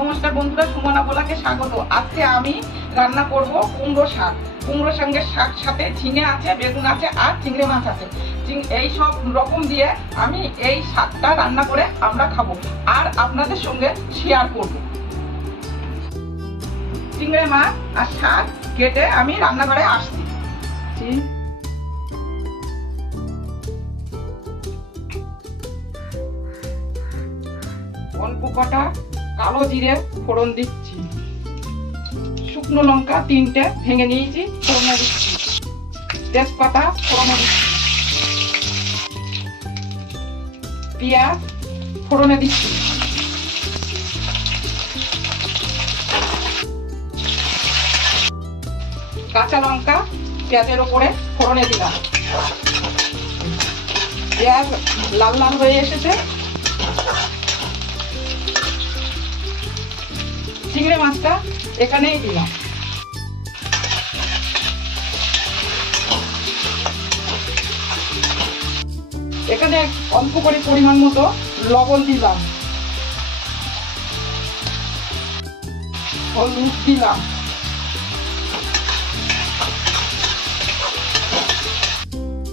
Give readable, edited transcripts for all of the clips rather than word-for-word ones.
নমস্কার বন্ধুরা, সুমনা বলাকে স্বাগত। আজকে আমি রান্না করব কুমড়ো শাক। কুমড়ো শাকের সাথে ঝিঙে আছে, বেগুন আছে আর চিংড়ি মাছ আছে। এই সব রকম দিয়ে আমি এই শাকটা রান্না করে আমরা খাবো আর আপনাদের সঙ্গে শেয়ার করব। চিংড়ি মাছ আর শাক কেটে আমি রান্নাঘরে আসছি। অল্প কটা কালো জিরে ফোড়ন দিচ্ছি, শুকনো লঙ্কা 3টে ভেঙে নিয়েছি ফোড়নে দিচ্ছি, তেজপাতা ফোড়নে দিচ্ছি, পেঁয়াজ ফোড়নে দিচ্ছি, কাঁচা লঙ্কা পেঁয়াজের ওপরে ফোড়নে দিলাম। পেঁয়াজ লাল লাল হয়ে এসেছে, চিংড়ি মাছটা এখানেই দিলাম। এখানে অল্প করে পরিমাণ মতো লবণ দিলাম, হলুদ দিলাম,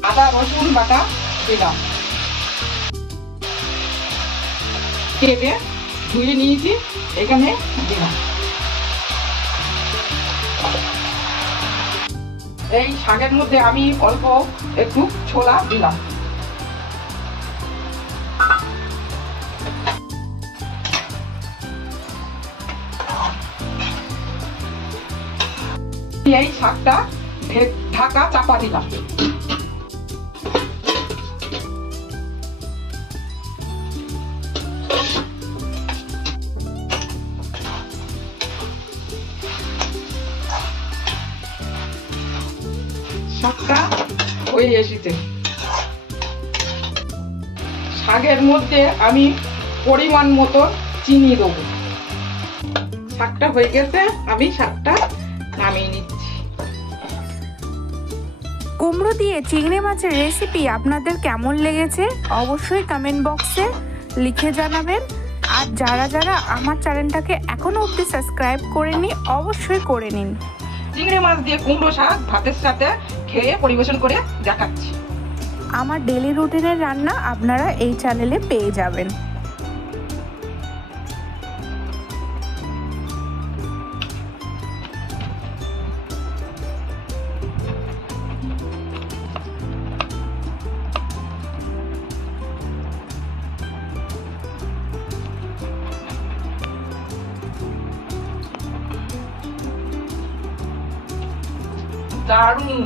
আদা রসুন বাটা দিলাম, কেটে ধুয়ে নিয়েছি এখানে দিলাম। এই শাকের মধ্যে আমি অল্প একটু ছোলা দিলাম। এই শাকটা ঢাকা চাপা দিলাম। শাকটা হয়ে এসেছে। শাকের মধ্যে আমি পরিমাণ মতো চিনি দেবো। শাকটা হয়ে গেছে, আমি শাকটা নামিয়ে নিচ্ছি। কুমড়ো দিয়ে চিংড়ি মাছের রেসিপি আপনাদের কেমন লেগেছে অবশ্যই কমেন্ট বক্সে লিখে জানাবেন। আর যারা যারা আমার চ্যানেলটাকে এখনো অবধি সাবস্ক্রাইব করেনি অবশ্যই করে নিন। চিংড়ি মাছ দিয়ে কুমড়ো শাক ভাতের সাথে খেয়ে পরিবেশন করে দেখাচ্ছি। আমার ডেলি রুটিনের রান্না আপনারা এই চ্যানেলে পেয়ে যাবেন। দারুণ।